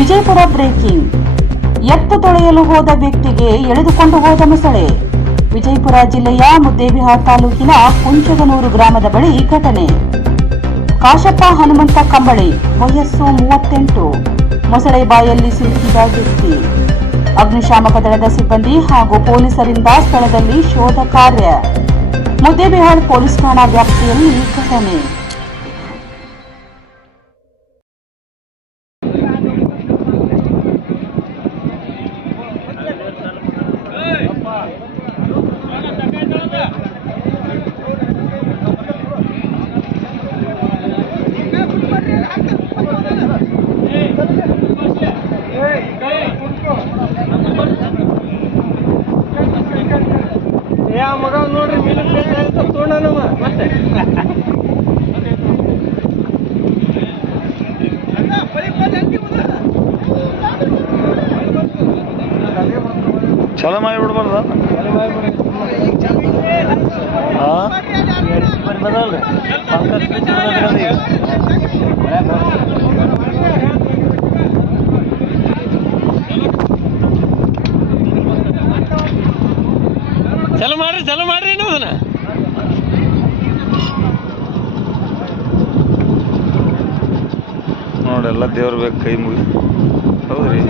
Vijayapura breaking. ಎತ್ತು ತೊಳೆಯಲು ಹೋದ ವ್ಯಕ್ತಿಗೆ ಎಳೆದುಕೊಂಡು ಹೋದ ಮೊಸಳೆ. ವಿಜಯಪುರ ಜಿಲ್ಲೆಯ ಮುದ್ದೇಬಿಹಾಳ್ ತಾಲೂಕಿನ ಕುಂಚಗನೂರು ಗ್ರಾಮದ ಬಳಿ ಘಟನೆ. ಕಾಶಪ್ಪ ಹನುಮಂತ ಕಂಬಳಿ, ವಯಸ್ಸು 38, ಮೊಸಳೆ ಬಾಯಲ್ಲಿ ಸಿಲುಕಿದ ವ್ಯಕ್ತಿ. ಅಗ್ನಿಶಾಮಕ ದಳದ ಸಿಬ್ಬಂದಿ ಹಾಗೂ ಪೊಲೀಸರಿಂದ ಸ್ಥಳದಲ್ಲಿ ಶೋಧ ಕಾರ್ಯ. ಮುದ್ದೇಬಿಹಾಳ್ ಪೊಲೀಸ್ ಠಾಣಾ ವ್ಯಾಪ್ತಿಯಲ್ಲಿ ಘಟನೆ. ಮಗ ನೋಡ್ರಿ ತೋಣನವ ಮತ್ತೆ ಚಲೋ ಮಾಡಿ ಬಿಡ್ಬಾರ್ದ ಚಲೋ ಮಾಡ್ರಿ ಅನ್ನೋದನ್ನ ನೋಡೆಲ್ಲ ದೇವ್ರ ಬೇಕು ಕೈ ಮುಗಿ. ಹೌದ್ರಿ,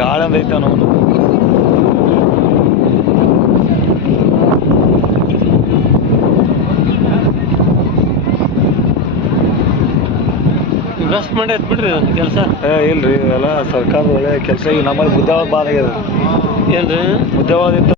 ಗಾಳಿ ಅಂದೈತೆ ನಾವು ಇನ್ವೆಸ್ಟ್ಮೆಂಟ್ ಐತ್ ಬಿಡ್ರಿ ಕೆಲಸ. ಇಲ್ರಿ, ಎಲ್ಲ ಸರ್ಕಾರದ ಒಳ್ಳೆ ಕೆಲಸ. ಈಗ ನಮ್ಮಲ್ಲಿ ಮುದ್ದೆವಾದ ಬಾದ ಆಗ್ಯದ. ಏನ್ರಿ ಮುದ್ದೆವಾದ ಇತ್ತು.